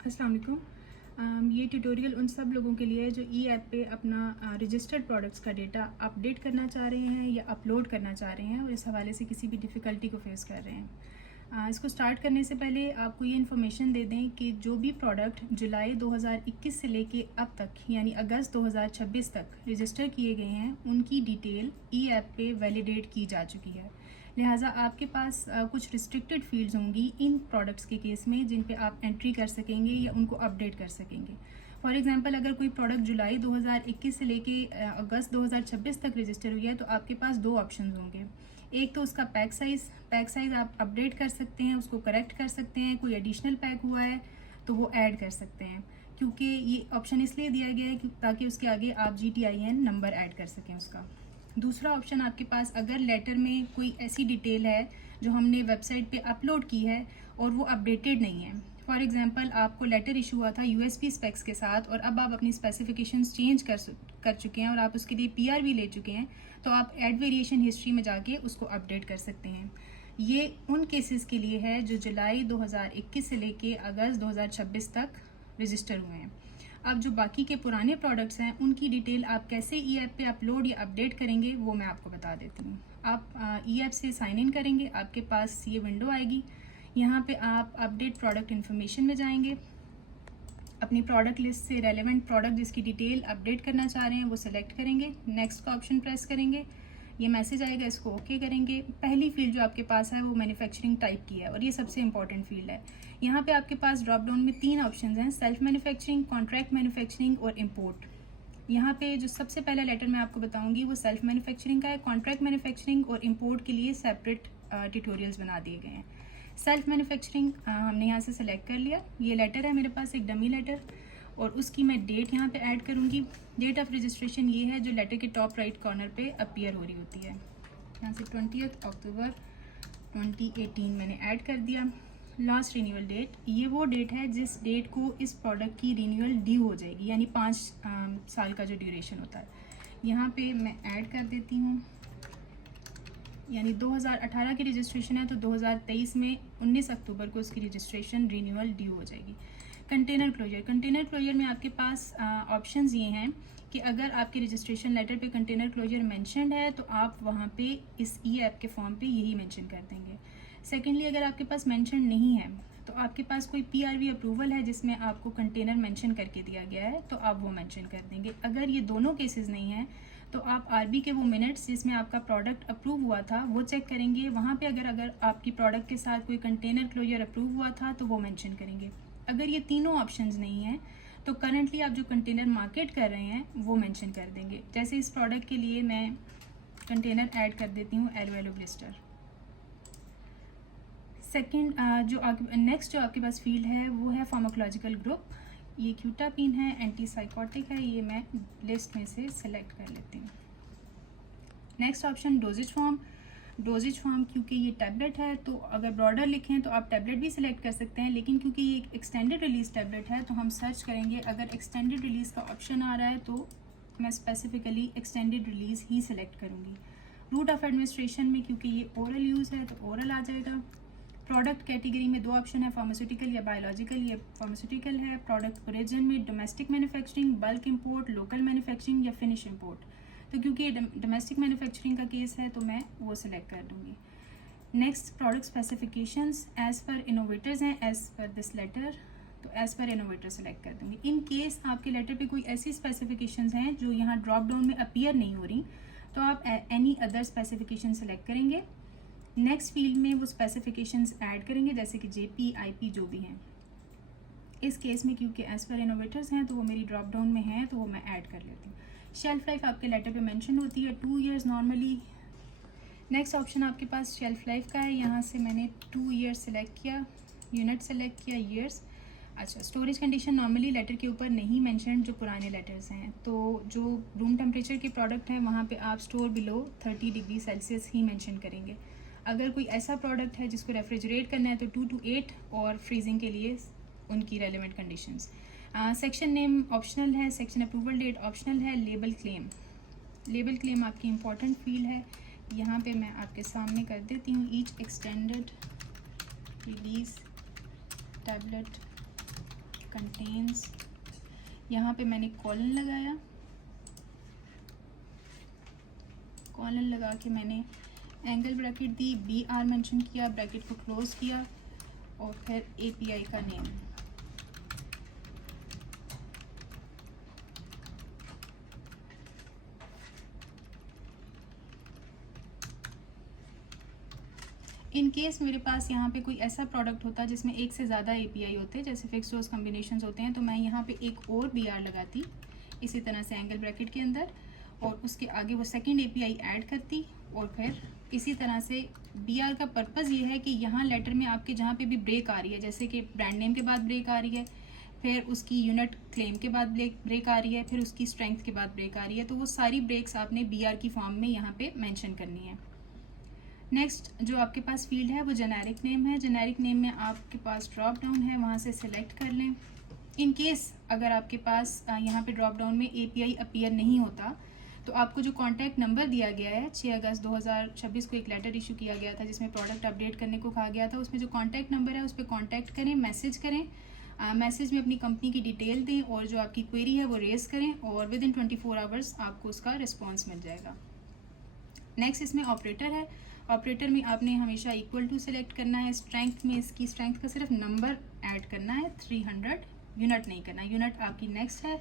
अस्सलाम वालेकुम। ये ट्यूटोरियल उन सब लोगों के लिए है जो ई ऐप पे अपना रजिस्टर्ड प्रोडक्ट्स का डेटा अपडेट करना चाह रहे हैं या अपलोड करना चाह रहे हैं और इस हवाले से किसी भी डिफ़िकल्टी को फेस कर रहे हैं। इसको स्टार्ट करने से पहले आपको ये इन्फॉर्मेशन दे दें कि जो भी प्रोडक्ट जुलाई 2021 से लेके अब तक यानी अगस्त 2026 तक रजिस्टर किए गए हैं उनकी डिटेल ई ऐप पे वैलिडेट की जा चुकी है। लिहाजा आपके पास कुछ रिस्ट्रिक्टेड फील्ड्स होंगी इन प्रोडक्ट्स के केस में जिन पे आप एंट्री कर सकेंगे या उनको अपडेट कर सकेंगे। फॉर एग्जांपल अगर कोई प्रोडक्ट जुलाई 2021 से लेके अगस्त 2026 तक रजिस्टर हुई है तो आपके पास दो ऑप्शंस होंगे। एक तो उसका पैक साइज़ आप अपडेट कर सकते हैं, उसको करेक्ट कर सकते हैं। कोई एडिशनल पैक हुआ है तो वो ऐड कर सकते हैं, क्योंकि ये ऑप्शन इसलिए दिया गया है ताकि उसके आगे आप GTIN नंबर ऐड कर सकें उसका। दूसरा ऑप्शन आपके पास, अगर लेटर में कोई ऐसी डिटेल है जो हमने वेबसाइट पे अपलोड की है और वो अपडेटेड नहीं है। फॉर एग्जांपल आपको लेटर इशू हुआ था USB स्पेक्स के साथ और अब आप अपनी स्पेसिफिकेशंस चेंज कर चुके हैं और आप उसके लिए PR भी ले चुके हैं, तो आप ऐड वेरिएशन हिस्ट्री में जाके उसको अपडेट कर सकते हैं। ये उन केसेस के लिए है जो जुलाई 2021 से लेके अगस्त 2026 तक रजिस्टर हुए हैं। अब जो बाकी के पुराने प्रोडक्ट्स हैं उनकी डिटेल आप कैसे ई ऐप पे अपलोड या अपडेट करेंगे वो मैं आपको बता देती हूँ। आप ई ऐप से साइन इन करेंगे, आपके पास ये विंडो आएगी। यहाँ पे आप अपडेट प्रोडक्ट इन्फॉर्मेशन में जाएंगे, अपनी प्रोडक्ट लिस्ट से रेलेवेंट प्रोडक्ट जिसकी डिटेल अपडेट करना चाह रहे हैं वो सिलेक्ट करेंगे, नेक्स्ट का ऑप्शन प्रेस करेंगे। ये मैसेज आएगा, इसको ओके करेंगे। पहली फील्ड जो आपके पास है वो मैन्युफैक्चरिंग टाइप की है और ये सबसे इंपॉर्टेंट फील्ड है। यहाँ पे आपके पास ड्रॉप डाउन में 3 ऑप्शंस हैं, सेल्फ मैन्युफैक्चरिंग, कॉन्ट्रैक्ट मैन्युफैक्चरिंग और इम्पोर्ट। यहाँ पे जो सबसे पहला लेटर मैं आपको बताऊंगी वो सेल्फ मैन्युफैक्चरिंग का है। कॉन्ट्रैक्ट मैन्युफैक्चरिंग और इम्पोर्ट के लिए सेपरेट ट्यूटोरियल्स बना दिए गए हैं। सेल्फ मैन्युफैक्चरिंग हमने यहाँ से सेलेक्ट कर लिया। ये लेटर है मेरे पास, एक डमी लेटर, और उसकी मैं डेट यहाँ पे ऐड करूँगी। डेट ऑफ रजिस्ट्रेशन ये है जो लेटर के टॉप राइट कॉर्नर पे अपीयर हो रही होती है। यहाँ से 20 अक्टूबर 2018 मैंने ऐड कर दिया। लास्ट रिन्यूअल डेट, ये वो डेट है जिस डेट को इस प्रोडक्ट की रिन्यूअल ड्यू हो जाएगी, यानी 5 साल का जो ड्यूरेशन होता है। यहाँ पे मैं ऐड कर देती हूँ, यानी 2018 की रजिस्ट्रेशन है तो 2023 में 19 अक्टूबर को उसकी रजिस्ट्रेशन रिन्यूअल ड्यू हो जाएगी। कंटेनर क्लोजर में आपके पास ऑप्शंस ये हैं कि अगर आपके रजिस्ट्रेशन लेटर पे कंटेनर क्लोजर मेंशन्ड है तो आप वहाँ पे इस ई ऐप के फॉर्म पे यही मेंशन कर देंगे। सेकेंडली, अगर आपके पास मेंशन नहीं है तो आपके पास कोई PRV अप्रूवल है जिसमें आपको कंटेनर मेंशन करके दिया गया है तो आप वो मेंशन कर देंगे। अगर ये दोनों केसेस नहीं हैं तो आप RB के वो मिनट्स जिसमें आपका प्रोडक्ट अप्रूव हुआ था वो चेक करेंगे। वहाँ पे अगर आपकी प्रोडक्ट के साथ कोई कंटेनर क्लोजर अप्रूव हुआ था तो वो मेंशन करेंगे। अगर ये तीनों ऑप्शंस नहीं हैं तो करंटली आप जो कंटेनर मार्केट कर रहे हैं वो मेंशन कर देंगे। जैसे इस प्रोडक्ट के लिए मैं कंटेनर ऐड कर देती हूँ एलवेलो ब्लिस्टर। सेकेंड नेक्स्ट जो आपके पास फील्ड है वो है फार्माकोलॉजिकल ग्रुप। ये क्यूटापिन है, एंटीसाइकोटिक है, ये मैं लिस्ट में से सिलेक्ट कर लेती हूँ। नेक्स्ट ऑप्शन डोजेज फॉर्म, क्योंकि ये टैबलेट है तो अगर ब्रॉडर लिखें तो आप टैबलेट भी सिलेक्ट कर सकते हैं, लेकिन क्योंकि ये एक एक्सटेंडेड रिलीज टैबलेट है तो हम सर्च करेंगे। अगर एक्सटेंडेड रिलीज का ऑप्शन आ रहा है तो मैं स्पेसिफिकली एक्सटेंडेड रिलीज ही सिलेक्ट करूँगी। रूट ऑफ एडमिनिस्ट्रेशन में क्योंकि ये ओरल यूज़ है तो ओरल आ जाएगा। प्रोडक्ट कैटेगरी में 2 ऑप्शन है, फार्मास्यूटिकल या बायोलॉजिकल। ये फार्मास्यूटिकल है। प्रोडक्ट ओरिजिन में domestic manufacturing, bulk import, local manufacturing या फिनिश इंपोर्ट। तो क्योंकि ये डोमेस्टिक मैन्युफैक्चरिंग का केस है तो मैं वो सिलेक्ट कर दूँगी। Next, product specifications as per innovators हैं एज़ पर दिस लेटर, तो एज़ पर इनोवेटर सेलेक्ट कर दूँगी। इन केस आपके लेटर पे कोई ऐसी स्पेसिफिकेशंस हैं जो यहाँ ड्रॉप डाउन में अपीयर नहीं हो रही तो आप एनी अदर स्पेसिफिकेशन सेलेक्ट करेंगे। नेक्स्ट फील्ड में वो स्पेसिफिकेशंस ऐड करेंगे जैसे कि JP, IP जो भी हैं। इस केस में क्योंकि एज पर इनोवेटर्स हैं तो वो मेरी ड्रॉप डाउन में है तो वो मैं ऐड कर लेती हूँ। शेल्फ लाइफ आपके लेटर पे मेंशन होती है 2 ईयर्स नॉर्मली। नेक्स्ट ऑप्शन आपके पास शेल्फ लाइफ का है, यहाँ से मैंने 2 ईयर्स सेलेक्ट किया, यूनिट सेलेक्ट किया, ईयर्स। अच्छा, स्टोरेज कंडीशन नॉर्मली लेटर के ऊपर नहीं मेंशन जो पुराने लेटर्स हैं, तो जो रूम टेम्परेचर के प्रोडक्ट हैं वहाँ पे आप स्टोर बिलो 30 डिग्री सेल्सियस ही मेंशन करेंगे। अगर कोई ऐसा प्रोडक्ट है जिसको रेफ्रिजरेट करना है तो 2 to 8 और फ्रीजिंग के लिए उनकी relevant conditions. Section name optional है, सेक्शन अप्रूवल डेट ऑप्शनल है। लेबल क्लेम आपकी इंपॉर्टेंट फील्ड है। यहाँ पे मैं आपके सामने कर देती हूँ, each extended release tablet contains, यहाँ पे मैंने कॉलन लगाया, कॉलन लगा के मैंने एंगल ब्रैकेट दी, BR मेंशन किया, ब्रैकेट को क्लोज किया और फिर API का नेम। इन केस मेरे पास यहाँ पे कोई ऐसा प्रोडक्ट होता जिसमें एक से ज़्यादा API होते, जैसे फिक्स डोज कॉम्बिनेशंस होते हैं, तो मैं यहाँ पे एक और BR लगाती इसी तरह से एंगल ब्रैकेट के अंदर, और उसके आगे वो सेकंड API ऐड करती, और फिर इसी तरह से BR का पर्पज़ ये है कि यहाँ लेटर में आपके जहाँ पे भी ब्रेक आ रही है, जैसे कि ब्रांड नेम के बाद ब्रेक आ रही है, फिर उसकी यूनिट क्लेम के बाद ब्रेक आ रही है, फिर उसकी स्ट्रेंथ के बाद ब्रेक आ रही है, तो वो सारी ब्रेक्स आपने BR की फॉर्म में यहाँ पे मेंशन करनी है। नेक्स्ट जो आपके पास फील्ड है वो जेनेरिक नेम है। जेनेरिक नेम में आपके पास ड्रॉप डाउन है, वहाँ से सिलेक्ट कर लें। इन केस अगर आपके पास यहाँ पे ड्रॉप डाउन में API अपीयर नहीं होता, तो आपको जो कॉन्टैक्ट नंबर दिया गया है, 6 अगस्त 2026 को एक लेटर इशू किया गया था जिसमें प्रोडक्ट अपडेट करने को कहा गया था, उसमें जो कॉन्टैक्ट नंबर है उस पर कॉन्टैक्ट करें, मैसेज करें, मैसेज में अपनी कंपनी की डिटेल दें और जो आपकी क्वेरी है वो रेज करें, और विद इन 24 आवर्स आपको उसका रिस्पॉन्स मिल जाएगा। नेक्स्ट इसमें ऑपरेटर है। ऑपरेटर में आपने हमेशा इक्वल टू सेलेक्ट करना है। स्ट्रेंथ में इसकी स्ट्रेंथ का सिर्फ नंबर ऐड करना है, 300, यूनिट नहीं करना, यूनिट आपकी नेक्स्ट है।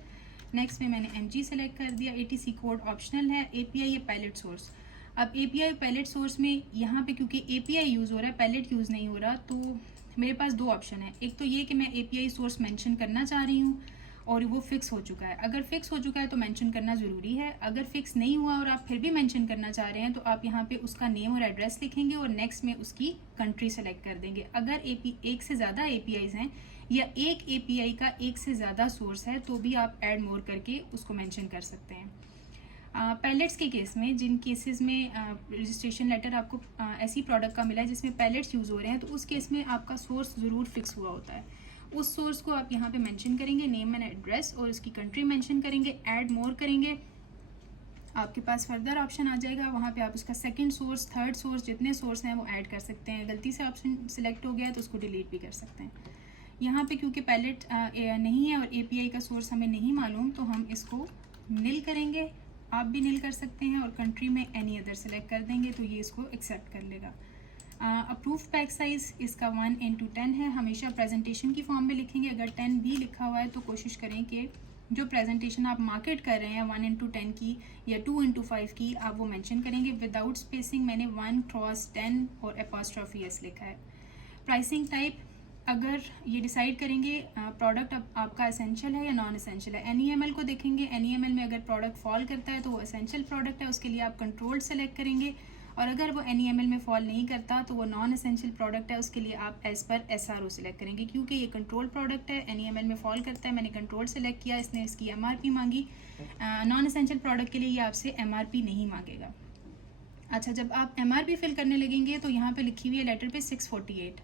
नेक्स्ट में मैंने MG सेलेक्ट कर दिया। ATC कोड ऑप्शनल है। API या पैलेट सोर्स। अब API पैलेट सोर्स में यहाँ पे क्योंकि API यूज़ हो रहा है, पैलेट यूज़ नहीं हो रहा, तो मेरे पास दो ऑप्शन है। एक तो ये कि मैं API सोर्स मेंशन करना चाह रही हूँ और वो फिक्स हो चुका है। अगर फिक्स हो चुका है तो मेंशन करना ज़रूरी है। अगर फिक्स नहीं हुआ और आप फिर भी मेंशन करना चाह रहे हैं तो आप यहाँ पे उसका नेम और एड्रेस लिखेंगे और नेक्स्ट में उसकी कंट्री सेलेक्ट कर देंगे। अगर एक से ज़्यादा APIs हैं या एक API का एक से ज़्यादा सोर्स है तो भी आप ऐड मोर करके उसको मेंशन कर सकते हैं। पैलेट्स के केस में, जिन केसेस में रजिस्ट्रेशन लेटर आपको ऐसी प्रोडक्ट का मिला है जिसमें पैलेट्स यूज़ हो रहे हैं, तो उस केस में आपका सोर्स ज़रूर फिक्स हुआ होता है। उस सोर्स को आप यहाँ पे मेंशन करेंगे, नेम एंड एड्रेस, और उसकी कंट्री मेंशन करेंगे, ऐड मोर करेंगे, आपके पास फर्दर ऑप्शन आ जाएगा। वहाँ पे आप उसका सेकंड सोर्स, थर्ड सोर्स, जितने सोर्स हैं वो ऐड कर सकते हैं। गलती से ऑप्शन सिलेक्ट हो गया है तो उसको डिलीट भी कर सकते हैं। यहाँ पे क्योंकि पैलेट नहीं है और API का सोर्स हमें नहीं मालूम, तो हम इसको नील करेंगे। आप भी नील कर सकते हैं और कंट्री में एनी अदर सेलेक्ट कर देंगे तो ये इसको एक्सेप्ट कर लेगा। अप्रूव पैक साइज़ इसका 1:10 है। हमेशा प्रेजेंटेशन की फॉर्म में लिखेंगे। अगर 10 भी लिखा हुआ है तो कोशिश करें कि जो प्रेजेंटेशन आप मार्केट कर रहे हैं 1:10 की या 2:5 की, आप वो मेंशन करेंगे विदाउट स्पेसिंग। मैंने 1x10 और एपॉस्ट्रॉफी एस लिखा है। प्राइसिंग टाइप, अगर ये डिसाइड करेंगे प्रोडक्ट आपका एसेंशियल है या नॉन एसेंशियल है। NEML को देखेंगे। NEML में अगर प्रोडक्ट फॉल करता है तो वो एसेंशियल प्रोडक्ट है, उसके लिए आप कंट्रोल सेलेक्ट करेंगे, और अगर वो NEML में फॉल नहीं करता तो वो नॉन एसेंशियल प्रोडक्ट है, उसके लिए आप एज पर SRO सेलेक्ट करेंगे। क्योंकि ये कंट्रोल प्रोडक्ट है, NEML में फॉल करता है, मैंने कंट्रोल सेलेक्ट किया, इसने इसकी MRP मांगी। नॉन एसेंशियल प्रोडक्ट के लिए ये आपसे MRP नहीं मांगेगा। अच्छा, जब आप MRP फिल करने लगेंगे तो यहाँ पे लिखी हुई है लेटर पे 648,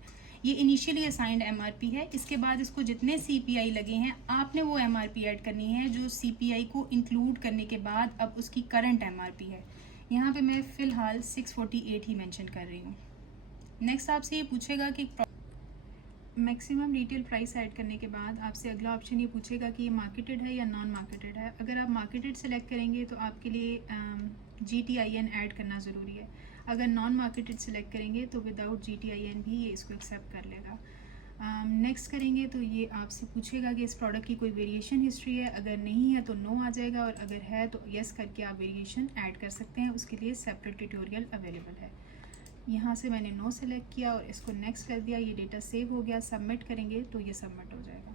ये इनिशियली असाइंड MRP है। इसके बाद इसको जितने CPI लगे हैं आपने वो MRP ऐड करनी है जो CPI को इंक्लूड करने के बाद अब उसकी करंट MRP है। यहाँ पे मैं फ़िलहाल 648 ही मेंशन कर रही हूँ। नेक्स्ट आपसे ये पूछेगा कि मैक्सिमम रिटेल प्राइस ऐड करने के बाद आपसे अगला ऑप्शन ये पूछेगा कि ये मार्केटेड है या नॉन मार्केटेड है। अगर आप मार्केटेड सेलेक्ट करेंगे तो आपके लिए GTIN ऐड करना ज़रूरी है। अगर नॉन मार्केटेड सेलेक्ट करेंगे तो विदाउट GTIN भी ये इसको एक्सेप्ट कर लेगा। नेक्स्ट करेंगे तो ये आपसे पूछेगा कि इस प्रोडक्ट की कोई वेरिएशन हिस्ट्री है। अगर नहीं है तो नो आ जाएगा, और अगर है तो यस करके आप वेरिएशन ऐड कर सकते हैं। उसके लिए सेपरेट ट्यूटोरियल अवेलेबल है। यहाँ से मैंने नो सेलेक्ट किया और इसको नेक्स्ट कर दिया। ये डेटा सेव हो गया। सबमिट करेंगे तो ये सबमिट हो जाएगा।